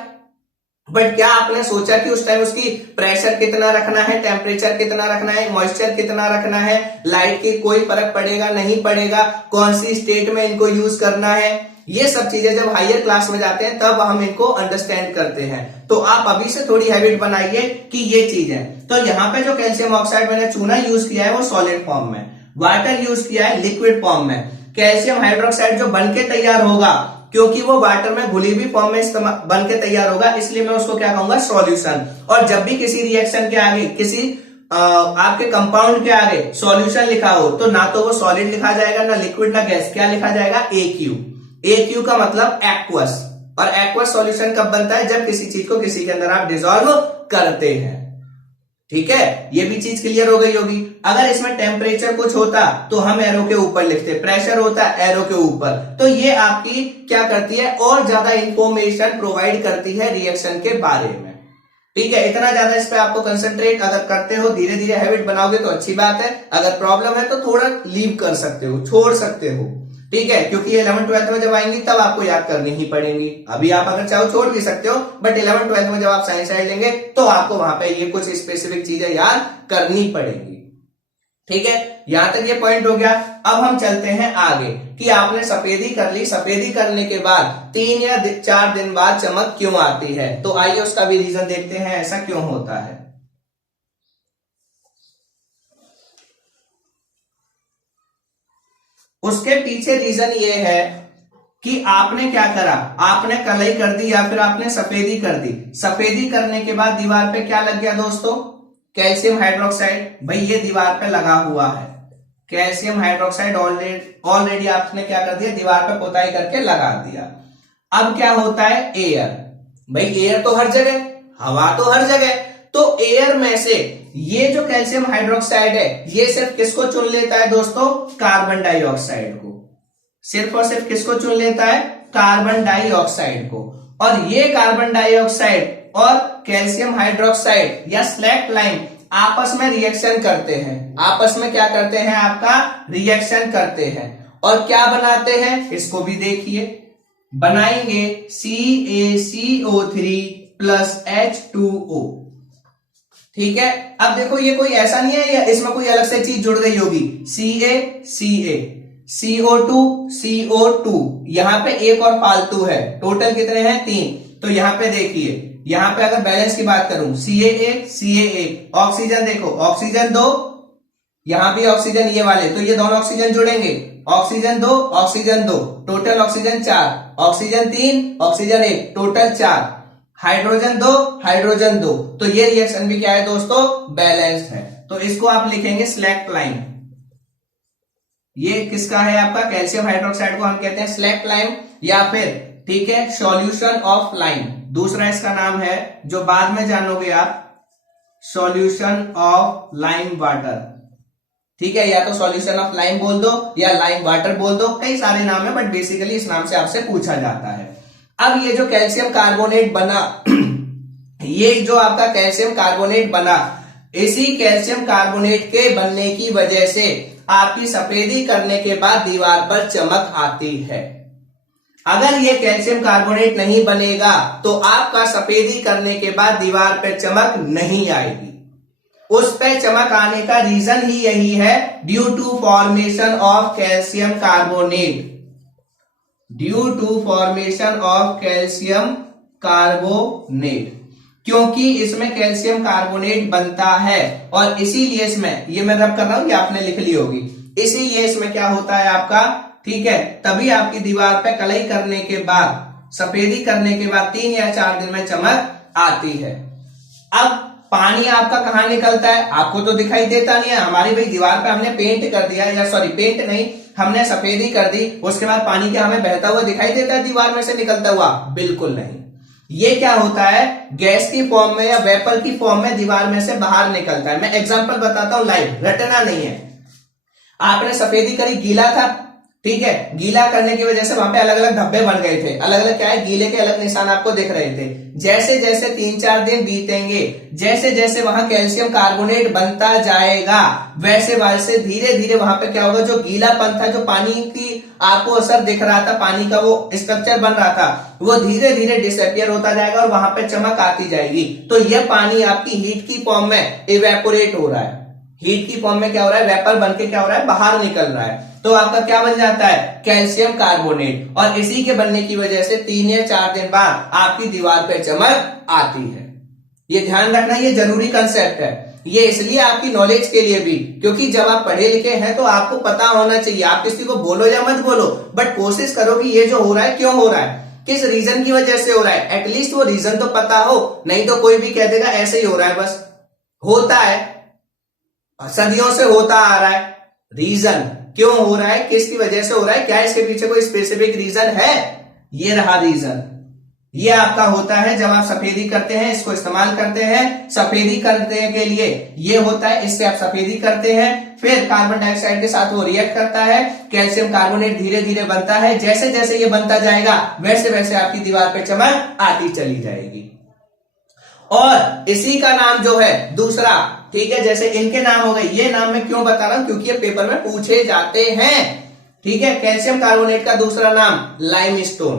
बट क्या आपने सोचा कि उस टाइम उसकी प्रेशर कितना रखना है, टेम्परेचर कितना रखना है, मॉइस्चर कितना रखना है, लाइट की कोई फर्क पड़ेगा नहीं पड़ेगा, कौन सी स्टेट में इनको यूज करना है, ये सब चीजें जब हायर क्लास में जाते हैं तब हम इनको अंडरस्टैंड करते हैं। तो आप अभी से थोड़ी हैबिट बनाइए कि ये चीज है। तो यहाँ पे जो कैल्शियम ऑक्साइड मैंने चूना यूज किया है वो सॉलिड फॉर्म में, वाटर यूज किया है लिक्विड फॉर्म में, कैल्शियम हाइड्रोक्साइड जो बनके तैयार होगा क्योंकि वो वाटर में घुली हुई फॉर्म में बन के तैयार होगा, इसलिए मैं उसको क्या कहूंगा, सॉल्यूशन। और जब भी किसी रिएक्शन के आगे, किसी आपके कंपाउंड के आगे सॉल्यूशन लिखा हो तो ना तो वो सॉलिड लिखा जाएगा, ना लिक्विड, ना गैस, क्या लिखा जाएगा, एक्यू। एक्यू का मतलब एक्वस। और एक्वस सॉल्यूशन कब बनता है, जब किसी चीज को किसी के अंदर आप डिसॉल्व करते हैं। ठीक है, ये भी चीज क्लियर हो गई होगी। अगर इसमें टेम्परेचर कुछ होता तो हम एरो के ऊपर लिखते, प्रेशर होता एरो के ऊपर। तो ये आपकी क्या करती है, और ज्यादा इंफॉर्मेशन प्रोवाइड करती है रिएक्शन के बारे में। ठीक है, इतना ज्यादा इस पे आपको कंसंट्रेट अगर करते हो, धीरे धीरे हैबिट बनाओगे तो अच्छी बात है। अगर प्रॉब्लम है तो थोड़ा लीव कर सकते हो, छोड़ सकते हो। ठीक है, क्योंकि 11th-12th में जब आएंगी तब आपको याद करनी ही पड़ेंगी। अभी आप अगर चाहो छोड़ भी सकते हो, बट 11th-12th में जब आप साइंस साइड लेंगे तो आपको वहां पे ये कुछ स्पेसिफिक चीजें याद करनी पड़ेंगी। ठीक है, यहां तक ये पॉइंट हो गया। अब हम चलते हैं आगे कि आपने सफेदी कर ली, सफेदी करने के बाद 3 या 4 दिन बाद चमक क्यों आती है। तो आइए उसका भी रीजन देखते हैं, ऐसा क्यों होता है। उसके पीछे रीजन ये है कि आपने क्या करा, आपने कलई कर दी या फिर आपने सफेदी कर दी। सफेदी करने के बाद दीवार पे क्या लग गया दोस्तों, कैल्शियम हाइड्रोक्साइड। भाई ये दीवार पे लगा हुआ है कैल्शियम हाइड्रोक्साइड, ऑलरेडी आपने क्या कर दिया, दीवार पे पोताई करके लगा दिया। अब क्या होता है, एयर। भाई एयर तो हर जगह, हवा तो हर जगह, तो एयर में से ये जो कैल्शियम हाइड्रोक्साइड है ये सिर्फ किसको चुन लेता है दोस्तों, कार्बन डाइऑक्साइड को। सिर्फ और सिर्फ किसको चुन लेता है, कार्बन डाइऑक्साइड को। और ये कार्बन डाइऑक्साइड और कैल्शियम हाइड्रोक्साइड या स्लैक्ट लाइम आपस में रिएक्शन करते हैं। आपस में क्या करते हैं, आपका रिएक्शन करते हैं। और क्या बनाते हैं, इसको भी देखिए, बनाएंगे CaCO3 प्लस H2O। ठीक है, अब देखो ये कोई ऐसा नहीं है या इसमें कोई अलग से चीज जुड़ गई होगी, Ca CO2 CO2, यहां पे एक और फालतू है, टोटल कितने हैं, 3। तो यहां पे देखिए, यहां पे अगर बैलेंस की बात करूं, CA, ऑक्सीजन देखो, ऑक्सीजन 2, यहां भी ऑक्सीजन ये वाले, तो ये दोनों ऑक्सीजन जुड़ेंगे, oxygen 2 oxygen 2, total oxygen 4, oxygen 3 oxygen 1, total 4, hydrogen 2 hydrogen 2। तो ये रिएक्शन भी क्या है दोस्तों, बैलेंस्ड है। तो इसको आप लिखेंगे स्लैक्ट लाइम। ये किसका है, आपका कैल्शियम हाइड्रोक्साइड को हम कहते हैं स्लैक्ट लाइम या फिर, ठीक है, सॉल्यूशन ऑफ लाइम। दूसरा इसका नाम है जो बाद में जानोगे आप, सॉल्यूशन ऑफ लाइम वाटर। ठीक है, या तो सॉल्यूशन ऑफ लाइम बोल दो या लाइम वाटर बोल दो, कई सारे नाम है, बट बेसिकली इस नाम से आपसे पूछा जाता है। अब ये जो कैल्शियम कार्बोनेट बना ये जो आपका कैल्शियम कार्बोनेट बना, इसी कैल्शियम कार्बोनेट के बनने की वजह से आपकी सफेदी करने के बाद दीवार पर चमक आती है। अगर ये कैल्शियम कार्बोनेट नहीं बनेगा तो आपका सफेदी करने के बाद दीवार पर चमक नहीं आएगी। उस पे चमक आने का रीजन ही यही है, due to formation of calcium carbonate, due to formation of calcium carbonate, क्योंकि इसमें कैल्शियम कार्बोनेट बनता है और इसीलिए इसमें, ये मैं रब कर रहा हूं, ये आपने लिख ली होगी, इसीलिए इसमें क्या होता है आपका, ठीक है, तभी आपकी दीवार पे कलई करने के बाद, सफेदी करने के बाद 3 या 4 दिन में चमक आती है। अब पानी आपका कहां निकलता है, आपको तो दिखाई देता नहीं है। हमारी भाई दीवार पे हमने पेंट कर दिया, या सॉरी पेंट नहीं, हमने सफेदी कर दी, उसके बाद पानी क्या हमें बहता हुआ दिखाई देता है दीवार में से निकलता हुआ? बिल्कुल नहीं। ये क्या होता है, गैस की फॉर्म में या वेपर की फॉर्म में दीवार में से बाहर निकलता है। मैं एग्जांपल बताता हूं लाइव, रटना नहीं है। आपने सफेदी करी, गीला था, ठीक है, गीला करने की वजह से वहां पे अलग अलग धब्बे बन गए थे, अलग अलग क्या है, गीले के अलग निशान आपको दिख रहे थे। जैसे जैसे 3-4 दिन बीतेंगे, जैसे जैसे वहां कैल्शियम कार्बोनेट बनता जाएगा, वैसे वैसे धीरे धीरे वहां पे क्या होगा, जो गीलापन था, जो पानी की आपको असर दिख रहा था, पानी का वो स्ट्रक्चर बन रहा था, वो धीरे धीरे डिसअपियर होता जाएगा और वहां पे चमक आती जाएगी। तो ये पानी आपकी हीट की फॉर्म में इवेपोरेट हो रहा है, हीट की फॉर्म में क्या हो रहा है, वेपर बन के क्या हो रहा है, बाहर निकल रहा है। तो आपका क्या बन जाता है, कैल्शियम कार्बोनेट, और इसी के बनने की वजह से 3 या 4 दिन बाद आपकी दीवार पर चमक आती है। ये ध्यान रखना, ये जरूरी कंसेप्ट है। ये इसलिए आपकी नॉलेज के लिए भी, क्योंकि जब आप पढ़े लिखे हैं तो आपको पता होना चाहिए। आप किसी को बोलो या मत बोलो, बट कोशिश करो कि ये जो हो रहा है क्यों हो रहा है, किस रीजन की वजह से हो रहा है, एटलीस्ट वो रीजन तो पता हो। नहीं तो कोई भी कह देगा ऐसे ही हो रहा है, बस होता है, सदियों से होता आ रहा है। रीजन क्यों हो रहा है, किसकी वजह से हो रहा है, क्या इसके पीछे कोई स्पेसिफिक रीजन है? ये रहा रीजन। ये आपका होता है जब आप सफेदी करते हैं, इसको इस्तेमाल करते हैं सफेदी करने के लिए, ये होता है, इससे आप सफेदी करते हैं, फिर कार्बन डाइऑक्साइड के साथ वो रिएक्ट करता है, कैल्शियम कार्बोनेट धीरे धीरे बनता है। जैसे जैसे ये बनता जाएगा वैसे वैसे आपकी दीवार पे चमक आती चली जाएगी। और इसी का नाम जो है दूसरा, ठीक है, जैसे इनके नाम हो गए, ये नाम मैं क्यों बता रहा हूं, क्योंकि ये पेपर में पूछे जाते हैं, ठीक है। कैल्शियम कार्बोनेट का दूसरा नाम लाइमस्टोन,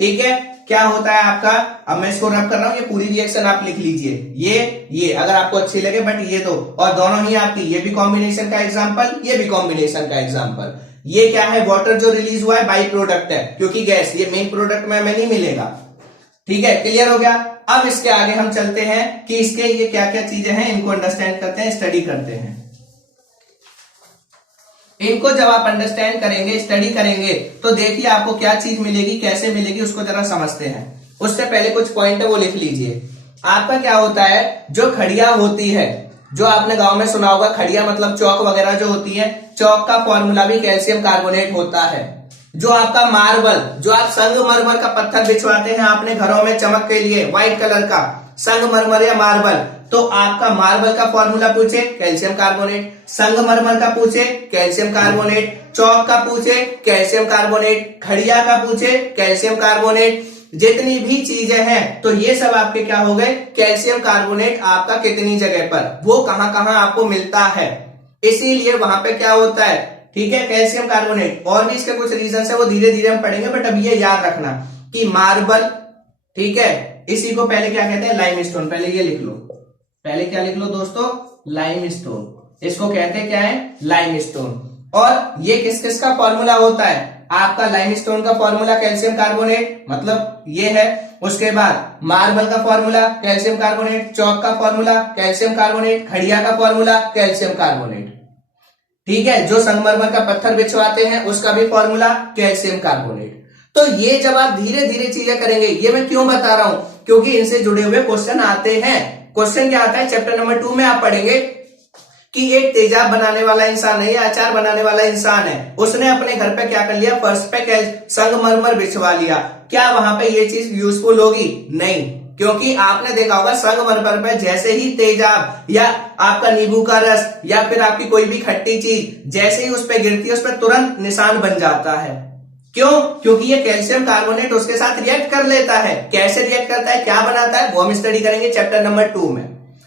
ठीक है। क्या होता है आपका, अब मैं इसको रब कर रहा हूं, ये पूरी रिएक्शन आप लिख लीजिए, ये अगर आपको अच्छी लगे, बट ये दो, और दोनों ही आपकी, ये भी कॉम्बिनेशन का एग्जांपल, ये भी कॉम्बिनेशन का एग्जांपल। ये क्या है, वाटर जो रिलीज हुआ है, बाई प्रोडक्ट है, क्योंकि गैस ये मेन प्रोडक्ट में हमें नहीं मिलेगा, ठीक है, क्लियर हो गया। अब इसके आगे हम चलते हैं कि इसके ये क्या क्या चीजें हैं, इनको अंडरस्टैंड करते हैं, स्टडी करते हैं। इनको जब आप अंडरस्टैंड करेंगे, स्टडी करेंगे, तो देखिए आपको क्या चीज मिलेगी, कैसे मिलेगी, उसको जरा समझते हैं। उससे पहले कुछ पॉइंट है वो लिख लीजिए। आपका क्या होता है, जो खड़िया होती है, जो आपने गांव में सुना होगा, खड़िया मतलब चौक वगैरह जो होती है, चौक का फॉर्मूला भी कैल्शियम कार्बोनेट होता है। जो आपका मार्बल, जो आप संगमरमर का पत्थर बिछवाते हैं आपने घरों में चमक के लिए, व्हाइट कलर का संगमरमर या मार्बल, तो आपका मार्बल का फॉर्मूला पूछे कैल्शियम कार्बोनेट, संगमरमर का पूछे कैल्शियम कार्बोनेट, चौक का पूछे कैल्शियम कार्बोनेट, खड़िया का पूछे कैल्शियम कार्बोनेट, जितनी भी चीजें हैं, तो ये सब आपके क्या हो गए, कैल्शियम कार्बोनेट आपका कितनी जगह पर, वो कहां कहां आपको मिलता है, इसीलिए वहां पे क्या होता है, ठीक है, कैल्शियम कार्बोनेट। और भी इसके कुछ रीजन है, वो धीरे धीरे हम पढ़ेंगे, बट अब ये याद रखना कि मार्बल, ठीक है, इसी को पहले क्या कहते हैं, लाइमस्टोन, पहले ये लिख लो, पहले क्या लिख लो दोस्तों, लाइमस्टोन, इसको कहते हैं क्या है, लाइमस्टोन। और ये किस किस का फॉर्मूला होता है, आपका लाइमस्टोन का फॉर्मूला कैल्शियम कार्बोनेट, मतलब ये है, उसके बाद मार्बल का फॉर्मूला कैल्शियम कार्बोनेट, चौक का फॉर्मूला कैल्शियम कार्बोनेट, खड़िया का फॉर्मूला कैल्शियम कार्बोनेट, ठीक है, जो संगमरमर का पत्थर बिछवाते हैं उसका भी फॉर्मूला कैल्शियम कार्बोनेट। तो ये जब आप धीरे धीरे चीजें करेंगे, ये मैं क्यों बता रहा हूं, क्योंकि इनसे जुड़े हुए क्वेश्चन आते हैं। क्वेश्चन क्या आता है, चैप्टर नंबर 2 में आप पढ़ेंगे कि एक तेजाब बनाने वाला इंसान है या अचार बनाने वाला इंसान है, उसने अपने घर पे क्या कर लिया, फर्श पे संगमरमर बिछवा लिया। क्या वहां पे ये चीज यूजफुल होगी? नहीं, क्योंकि आपने देखा होगा संगमरमर पे जैसे ही तेजाब या आपका नींबू का रस या फिर आपकी कोई भी खट्टी चीज जैसे ही उस पर गिरती है, उस पर तुरंत निशान बन जाता है। क्यों? क्योंकि ये कैल्शियम कार्बोनेट उसके साथ रिएक्ट कर लेता है। कैसे रिएक्ट करता है, क्या बनाता है, वो हम स्टडी करेंगे चैप्टर नंबर 2 में।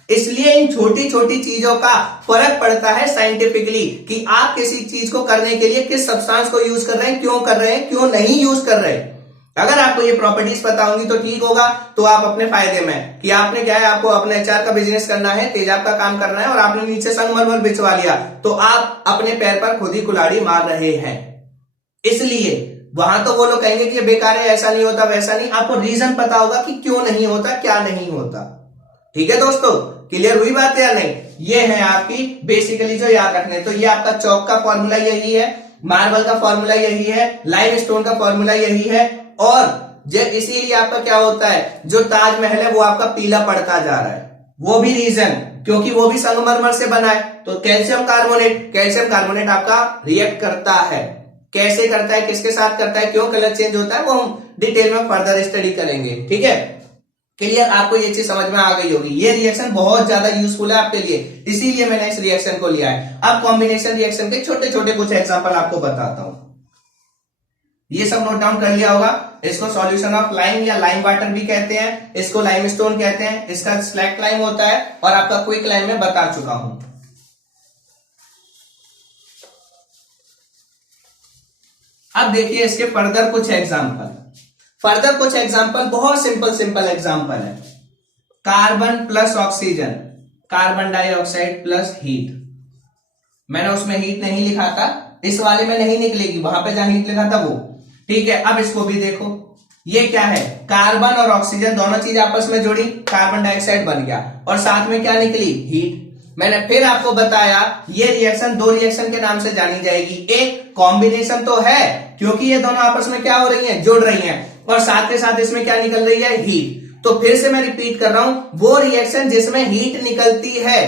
इसलिए इन छोटी छोटी चीजों का फर्क पड़ता है साइंटिफिकली कि आप किसी चीज को करने के लिए किस सब्सटेंस को यूज कर रहे हैं, क्यों कर रहे हैं, क्यों नहीं यूज कर रहे हैं। अगर आपको ये प्रॉपर्टीज पता होंगी तो ठीक होगा, तो आप अपने फायदे में कि आपने क्या है, आपको अपने एचआर का बिजनेस करना है, तेजाब का काम करना है और आपने नीचे संगमरमर बिछवा लिया, तो आप अपने पैर पर खुद ही कुल्हाड़ी मार रहे हैं। इसलिए वहां तो वो लोग कहेंगे कि ये बेकार है, ऐसा नहीं होता, वैसा नहीं, आपको रीजन पता होगा कि क्यों नहीं होता, क्या नहीं होता। ठीक है दोस्तों, क्लियर हुई बात या नहीं? ये है आपकी बेसिकली जो याद रखने। तो ये आपका चौक का फॉर्मूला यही है, मार्बल का फॉर्मूला यही है, लाइमस्टोन का फॉर्मूला यही है, और जब इसीलिए आपका क्या होता है, जो ताजमहल है वो आपका पीला पड़ता जा रहा है, वो भी रीजन क्योंकि वो भी संगमरमर से बना है। तो कैल्शियम कार्बोनेट आपका रिएक्ट करता है, कैसे करता है, किसके साथ करता है, क्यों कलर चेंज होता है, वो हम डिटेल में फर्दर स्टडी करेंगे। ठीक है, क्लियर? आपको ये चीज समझ में आ गई होगी। ये रिएक्शन बहुत ज्यादा यूजफुल है आपके लिए, इसीलिए मैंने इस रिएक्शन को लिया है। अब कॉम्बिनेशन रिएक्शन के छोटे छोटे कुछ एग्जांपल आपको बताता हूं। ये सब नोट डाउन कर लिया होगा। इसको सॉल्यूशन ऑफ लाइम या लाइम वाटर भी कहते हैं, इसको लाइमस्टोन कहते हैं, इसका स्लैक लाइम होता है और आपका क्विक लाइम में बता चुका हूं। अब देखिए इसके फर्दर कुछ एग्जांपल बहुत सिंपल एग्जांपल है। Carbon plus oxygen, carbon dioxide plus heat. मैंने उसमें हीट नहीं लिखा था, इस वाले में नहीं निकलेगी, वहां पे जहां हीट लिखा था वो। ठीक है, अब इसको भी देखो, ये क्या है, कार्बन और ऑक्सीजन दोनों चीज आपस में जुड़ी, कार्बन डाइऑक्साइड बन गया, और साथ में क्या निकली, हीट। मैंने फिर आपको बताया ये रिएक्शन दो रिएक्शन के नाम से जानी जाएगी। एक कॉम्बिनेशन तो है क्योंकि ये दोनों आपस में क्या हो रही हैं, जुड़ रही हैं, और साथ के साथ इसमें क्या निकल रही है, हीट। तो फिर से मैं रिपीट कर रहा हूं, वो रिएक्शन जिसमें हीट निकलती है,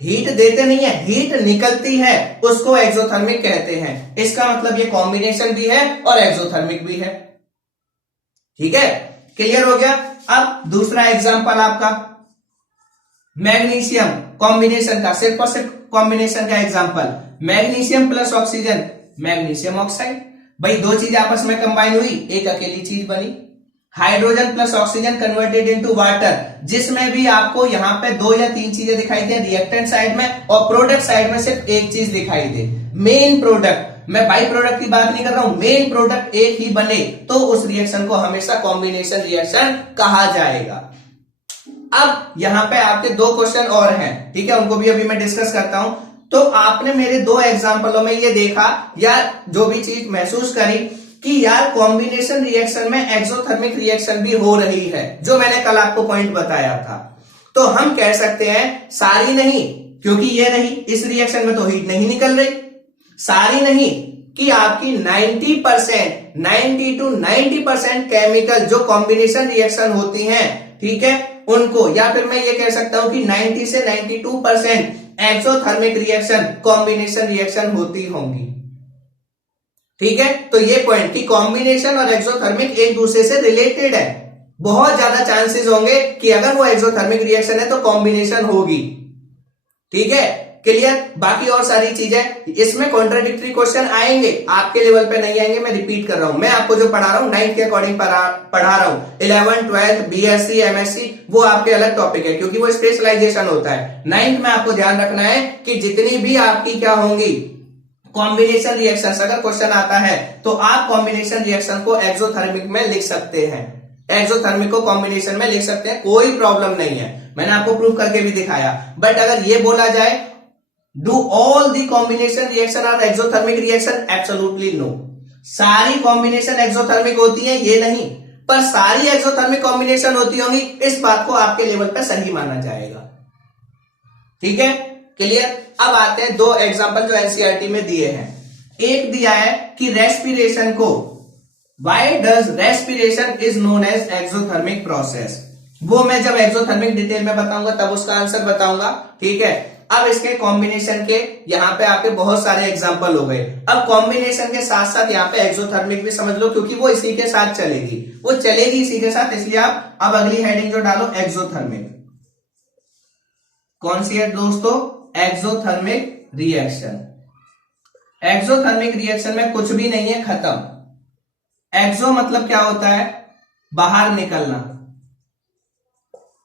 हीट देते नहीं है, हीट निकलती है, उसको एक्सोथर्मिक कहते हैं। इसका मतलब ये कॉम्बिनेशन भी है और एक्सोथर्मिक भी है। ठीक है, क्लियर हो गया? अब दूसरा एग्जांपल आपका मैग्नीशियम कॉम्बिनेशन का, सिर्फ और सिर्फ कॉम्बिनेशन का example, magnesium plus oxygen, magnesium oxide. भाई दो चीज आपस में कंबाइन हुई, एक अकेली चीज बनी। Hydrogen plus oxygen converted into water, जिसमें भी आपको यहां पे दो या तीन चीजें दिखाई दे, रिएक्टेंट साइड में और प्रोडक्ट साइड में सिर्फ एक चीज दिखाई दे। मेन प्रोडक्ट, मैं बाई प्रोडक्ट की बात नहीं कर रहा हूं, मेन प्रोडक्ट एक ही बने तो उस रिएक्शन को हमेशा कॉम्बिनेशन रिएक्शन कहा जाएगा। अब यहां पे आपके दो क्वेश्चन और हैं, ठीक है, उनको भी अभी मैं डिस्कस करता हूं। तो आपने मेरे दो एग्जांपलों में ये देखा या जो भी चीज महसूस करी कि यार कॉम्बिनेशन रिएक्शन में एक्सोथर्मिक रिएक्शन भी हो रही है, जो मैंने कल आपको पॉइंट बताया था। तो हम कह सकते हैं सारी नहीं, क्योंकि ये नहीं, इस रिएक्शन में तो हीट नहीं निकल रही, सारी नहीं कि आपकी 90% 90% केमिकल जो कॉम्बिनेशन रिएक्शन होती हैं, ठीक है, उनको, या फिर मैं ये कह सकता हूं कि 90 से 92% एक्सोथर्मिक रिएक्शन कॉम्बिनेशन रिएक्शन होती होंगी। ठीक है, तो ये पॉइंट कि कॉम्बिनेशन और एक्सोथर्मिक एक दूसरे से रिलेटेड है। बहुत ज्यादा चांसेस होंगे कि अगर वो एक्सोथर्मिक रिएक्शन है तो कॉम्बिनेशन होगी। ठीक है, क्लियर? बाकी और सारी चीजें इसमें कॉन्ट्राडिक्टरी क्वेश्चन आएंगे, आपके लेवल पे नहीं आएंगे। मैं रिपीट कर रहा हूं, मैं आपको जो पढ़ा रहा हूं 9th के अकॉर्डिंग पढ़ा रहा हूं। 11th 12th बीएससी एमएससी वो आपके अलग टॉपिक है, क्योंकि वो स्पेशलाइजेशन होता है। 9th में आपको ध्यान रखना है कि जितनी भी आपकी क्या होंगी कॉम्बिनेशन रिएक्शंस, अगर क्वेश्चन आता है तो आप कॉम्बिनेशन रिएक्शन को एक्सोथर्मिक में लिख सकते हैं, एक्सोथर्मिक को कॉम्बिनेशन में लिख सकते हैं, कोई प्रॉब्लम नहीं है। मैंने आपको प्रूफ करके भी दिखाया। बट अगर ये बोला जाए do all the combination reaction are exothermic reaction, absolutely no. सारी कॉम्बिनेशन एक्सोथर्मिक होती है ये नहीं, पर सारी एक्सोथर्मिक कॉम्बिनेशन होती होंगी, इस बात को आपके लेवल पर सही माना जाएगा। ठीक है, क्लियर? अब आते हैं दो एग्जांपल जो एनसीईआरटी में दिए हैं। एक दिया है कि रेस्पिरेशन को, why does respiration is known as exothermic process, वो मैं जब एक्सोथर्मिक डिटेल में बताऊंगा तब उसका आंसर बताऊंगा। ठीक है, अब इसके कॉम्बिनेशन के यहां पे आपके बहुत सारे एग्जांपल हो गए। अब कॉम्बिनेशन के साथ साथ यहां पे एक्सोथर्मिक भी समझ लो, क्योंकि वो इसी के साथ चलेगी, वो चलेगी इसी के साथ, इसलिए आप अब अगली हेडिंग जो डालो एक्सोथर्मिक। कौन सी है दोस्तों? Exothermic reaction. एक्सोथर्मिक रिएक्शन में कुछ भी नहीं है, खत्म। एक्सो मतलब क्या होता है? बाहर निकलना,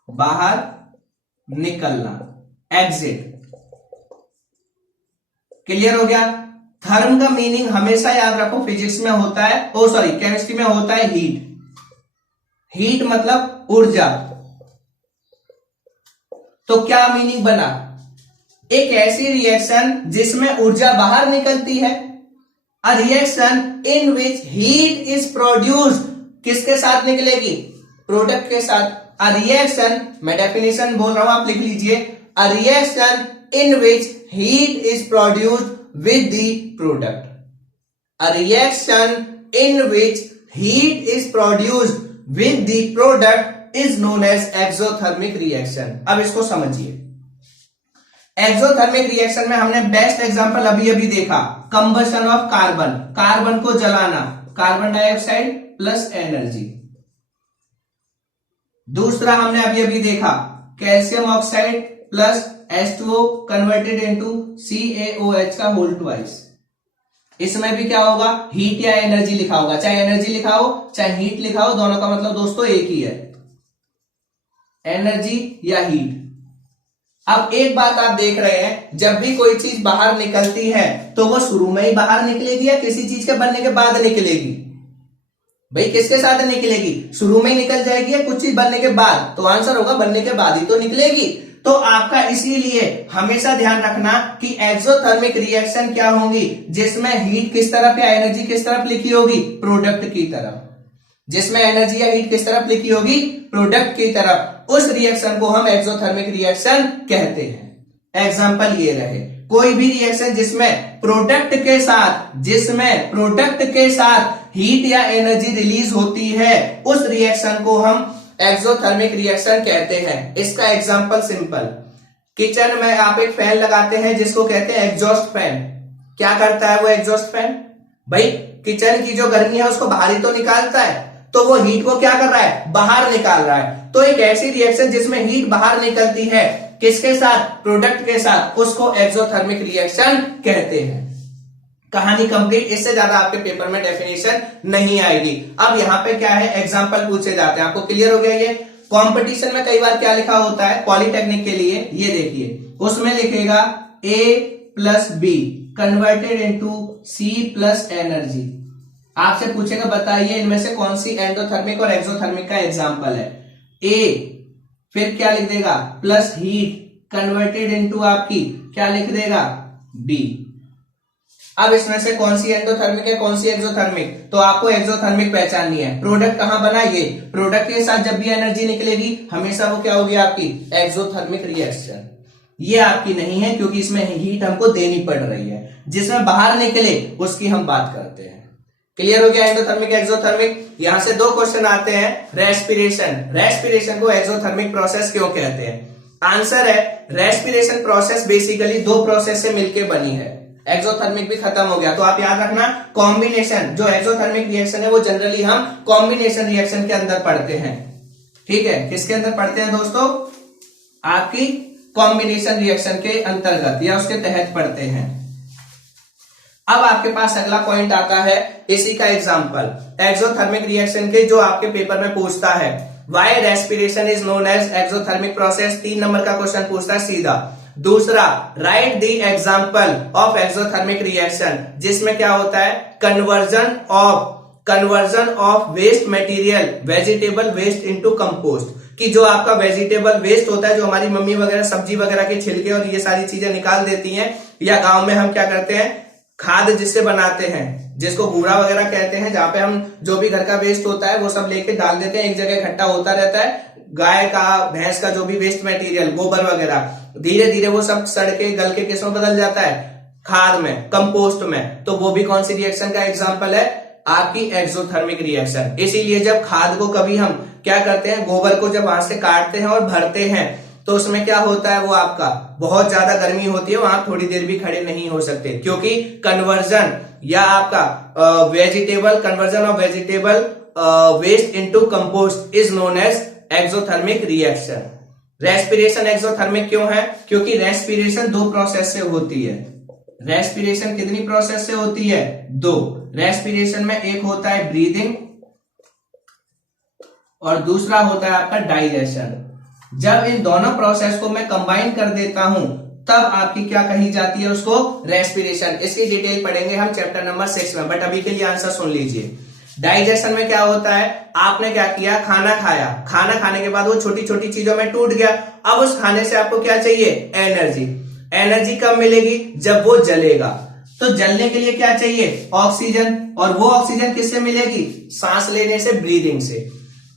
बाहर निकलना, एग्जिट। क्लियर हो गया। थर्म का मीनिंग हमेशा याद रखो, फिजिक्स में होता है, केमिस्ट्री में होता है हीट। हीट मतलब ऊर्जा। तो क्या मीनिंग बना? एक ऐसी रिएक्शन जिसमें ऊर्जा बाहर निकलती है। A reaction in which heat is produced, किसके साथ निकलेगी? प्रोडक्ट के साथ। अ रिएक्शन, मैं डेफिनेशन बोल रहा हूं, आप लिख लीजिए। A reaction in which heat is produced with the product. A reaction in which heat is produced with the product is known as exothermic reaction. अब इसको समझिए। एक्सोथर्मिक रिएक्शन में हमने बेस्ट एग्जांपल अभी अभी देखा, कंबशन ऑफ कार्बन, कार्बन को जलाना, कार्बन डाइऑक्साइड प्लस एनर्जी। दूसरा हमने अभी अभी देखा, calcium oxide plus H2O converted into CaOH का होल ट्वाइस। इसमें भी क्या होगा? हीट या एनर्जी लिखा होगा, चाहे एनर्जी लिखा हो चाहे हीट लिखा हो, दोनों का मतलब दोस्तों एक ही है, एनर्जी या हीट। अब एक बात आप देख रहे हैं, जब भी कोई चीज बाहर निकलती है तो वो शुरू में ही बाहर निकलेगी या किसी चीज के बनने के बाद निकलेगी? भाई किसके साथ निकलेगी? शुरू में ही निकल जाएगी या कुछ चीज बनने के बाद? तो आंसर होगा बनने के बाद ही तो निकलेगी। तो आपका इसीलिए हमेशा ध्यान रखना कि एक्सोथर्मिक रिएक्शन क्या होंगी, जिसमें हीट किस तरफ या एनर्जी किस तरफ लिखी होगी? प्रोडक्ट की तरफ। जिसमें एनर्जी या हीट किस तरफ लिखी होगी? प्रोडक्ट की तरफ। उस रिएक्शन को हम एक्सोथर्मिक रिएक्शन कहते हैं। एग्जांपल ये रहे, कोई भी रिएक्शन जिसमें प्रोडक्ट के साथ हीट या एनर्जी रिलीज होती है, उस रिएक्शन को हम एक्सोथर्मिक रिएक्शन कहते हैं। इसका एग्जांपल सिंपल, किचन में आप एक फैन लगाते हैं जिसको कहते हैं एग्जॉस्ट फैन। क्या करता है वो एग्जॉस्ट फैन? भाई किचन की जो गर्मी है उसको बाहर ही तो निकालता है, तो वो हीट को क्या कर रहा है? बाहर निकाल रहा है। तो एक ऐसी रिएक्शन जिसमें हीट बाहर निकलती है, किसके साथ? प्रोडक्ट के साथ, उसको एक्सोथर्मिक रिएक्शन कहते हैं। कहानी कंप्लीट। इससे ज्यादा आपके पेपर में डेफिनेशन नहीं आएगी। अब यहाँ पे क्या है, एग्जांपल पूछे जाते हैं। आपको क्लियर हो गया? ये कंपटीशन में कई बार क्या लिखा होता है पॉलिटेक्निक के लिए, ये देखिए, उसमें लिखेगा A plus be converted into C plus energy. आपसे पूछेगा बताइए इनमें से कौन सी एंडोथर्मिक और एक्सोथर्मिक का एग्जाम्पल है? A, फिर क्या लिख देगा? प्लस हीट कन्वर्टेड इनटू आपकी क्या लिख देगा? B। अब इसमें से कौन सी एंडोथर्मिक है, कौन सी एक्सोथर्मिक? तो आपको एक्सोथर्मिक पहचाननी है। प्रोडक्ट कहां बना? ये प्रोडक्ट के साथ जब भी एनर्जी निकलेगी हमेशा वो क्या होगी? आपकी एक्सोथर्मिक रिएक्शन। ये आपकी नहीं है क्योंकि इसमें हीट हमको देनी पड़ रही है। जिसमें बाहर निकले उसकी हम बात करते हैं। क्लियर हो गया एंडोथर्मिक एक्सोथर्मिक? यहां से दो क्वेश्चन आते हैं। रेस्पिरेशन को एक्सोथर्मिक प्रोसेस क्यों कहते हैं? आंसर है, रेस्पिरेशन प्रोसेस बेसिकली दो प्रोसेस से मिलकर बनी है। एक्सोथर्मिक भी खत्म हो गया, तो आप याद रखना कॉम्बिनेशन, जो एक्सोथर्मिक रिएक्शन है वो जनरली हम कॉम्बिनेशन रिएक्शन के अंदर पढ़ते हैं। ठीक है, किसके अंदर पढ़ते हैं दोस्तों? आपकी कॉम्बिनेशन रिएक्शन के अंतर्गत या उसके तहत पढ़ते हैं। अब आपके पास अगला पॉइंट आता है इसी का एग्जांपल, एक्सोथर्मिक रिएक्शन के, जो आपके पेपर में पूछता है why respiration is known as exothermic process. 3 number का क्वेश्चन पूछता है सीधा। दूसरा, write the example of exothermic reaction, जिसमें क्या होता है? Conversion of waste material, vegetable waste into compost. कि जो आपका वेजिटेबल वेस्ट होता है, जो हमारी मम्मी वगैरह सब्जी वगैरह के छिलके और ये सारी चीजें निकाल देती हैं, या गांव में हम क्या करते हैं, खाद जिससे बनाते हैं, जिसको घूरा वगैरह कहते हैं, जहां पे हम जो भी घर का वेस्ट होता है वो सब लेके डाल देते हैं, एक जगह इकट्ठा होता रहता है। गाय का, भैंस का जो भी वेस्ट मटेरियल, गोबर वगैरह, धीरे धीरे वो सब सड़ के गल के किसमें बदल जाता है? खाद में, कंपोस्ट में। तो वो भी कौन सी रिएक्शन का एग्जांपल है? आपकी एक्सोथर्मिक रिएक्शन। इसीलिए जब खाद को कभी हम क्या करते हैं, गोबर को जब वहां से काटते हैं और भरते हैं, तो उसमें क्या होता है, वो आपका बहुत ज्यादा गर्मी होती है, वहां थोड़ी देर भी खड़े नहीं हो सकते, क्योंकि कन्वर्जन या आपका conversion of vegetable waste into compost is known as exothermic reaction. Respiration exothermic क्यों है? क्योंकि रेस्पिरेशन दो प्रोसेस से होती है। रेस्पिरेशन कितनी प्रोसेस से होती है? 2। रेस्पिरेशन में एक होता है ब्रीदिंग और दूसरा होता है आपका डाइजेशन। जब इन दोनों प्रोसेस को मैं कंबाइन कर देता हूं तब आपकी क्या कही जाती है, उसको रेस्पिरेशन। इसकी डिटेल पढ़ेंगे हम चैप्टर नंबर 6 में, बट अभी के लिए आंसर सुन लीजिए। डाइजेशन में क्या होता है, आपने क्या किया, खाना खाया, खाना खाने के बाद वो छोटी छोटी चीजों में टूट गया। अब उस खाने से आपको क्या चाहिए, एनर्जी। एनर्जी कब मिलेगी, जब वो जलेगा। तो जलने के लिए क्या चाहिए, ऑक्सीजन। और वो ऑक्सीजन किससे मिलेगी, सांस लेने से, ब्रीदिंग से।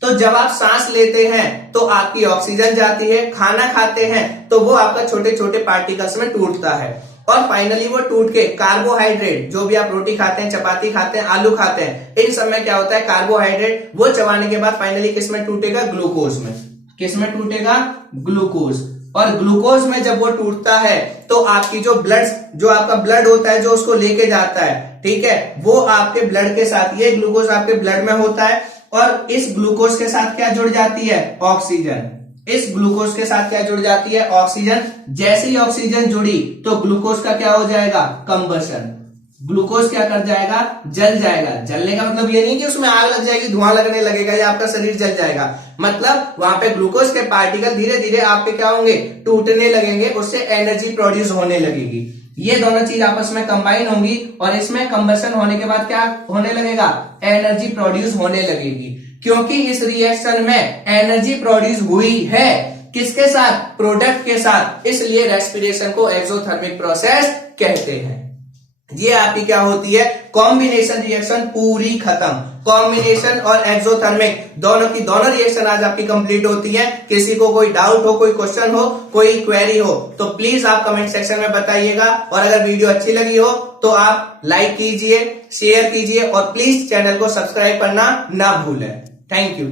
तो जब आप सांस लेते हैं तो आपकी ऑक्सीजन जाती है, खाना खाते हैं तो वो आपका छोटे छोटे पार्टिकल्स में टूटता है, और फाइनली वो टूट के कार्बोहाइड्रेट, जो भी आप रोटी खाते हैं, चपाती खाते हैं, आलू खाते हैं, इन सब में क्या होता है, कार्बोहाइड्रेट, वो चबाने के बाद फाइनली किस में टूटेगा, ग्लूकोज में। किस में टूटेगा, ग्लूकोज। और ग्लूकोज में जब वो टूटता है तो आपकी जो आपका ब्लड होता है, जो उसको लेके जाता है, ठीक है, वो आपके ब्लड के साथ, ये ग्लूकोज आपके ब्लड में होता है, और इस ग्लूकोज के साथ क्या जुड़ जाती है, ऑक्सीजन। इस ग्लूकोज के साथ क्या जुड़ जाती है, ऑक्सीजन। जैसे ही ऑक्सीजन जुड़ी तो ग्लूकोज का क्या हो जाएगा, कंबशन। ग्लूकोज क्या कर जाएगा, जल जाएगा। जलने का मतलब ये नहीं कि उसमें आग लग जाएगी, धुआं लगने लगेगा या आपका शरीर जल जाएगा, मतलब वहां पे ग्लूकोज के पार्टिकल धीरे धीरे आपके क्या होंगे, टूटने लगेंगे, उससे एनर्जी प्रोड्यूस होने लगेगी। ये दोनों चीज आपस में कंबाइन होंगी और इसमें कंबशन होने के बाद क्या होने लगेगा, एनर्जी प्रोड्यूस होने लगेगी। क्योंकि इस रिएक्शन में एनर्जी प्रोड्यूस हुई है, किसके साथ, प्रोडक्ट के साथ, इसलिए रेस्पिरेशन को एक्सोथर्मिक प्रोसेस कहते हैं। ये आपकी क्या होती है, कॉम्बिनेशन रिएक्शन पूरी खत्म। कॉम्बिनेशन और एक्सोथर्मिक दोनों की दोनों रिएक्शन आज आपकी कंप्लीट होती है। किसी को कोई डाउट हो, कोई क्वेश्चन हो, कोई क्वेरी हो तो प्लीज आप कमेंट सेक्शन में बताइएगा। और अगर वीडियो अच्छी लगी हो तो आप लाइक कीजिए, शेयर कीजिए और प्लीज चैनल को सब्सक्राइब करना ना भूलें। Thank you.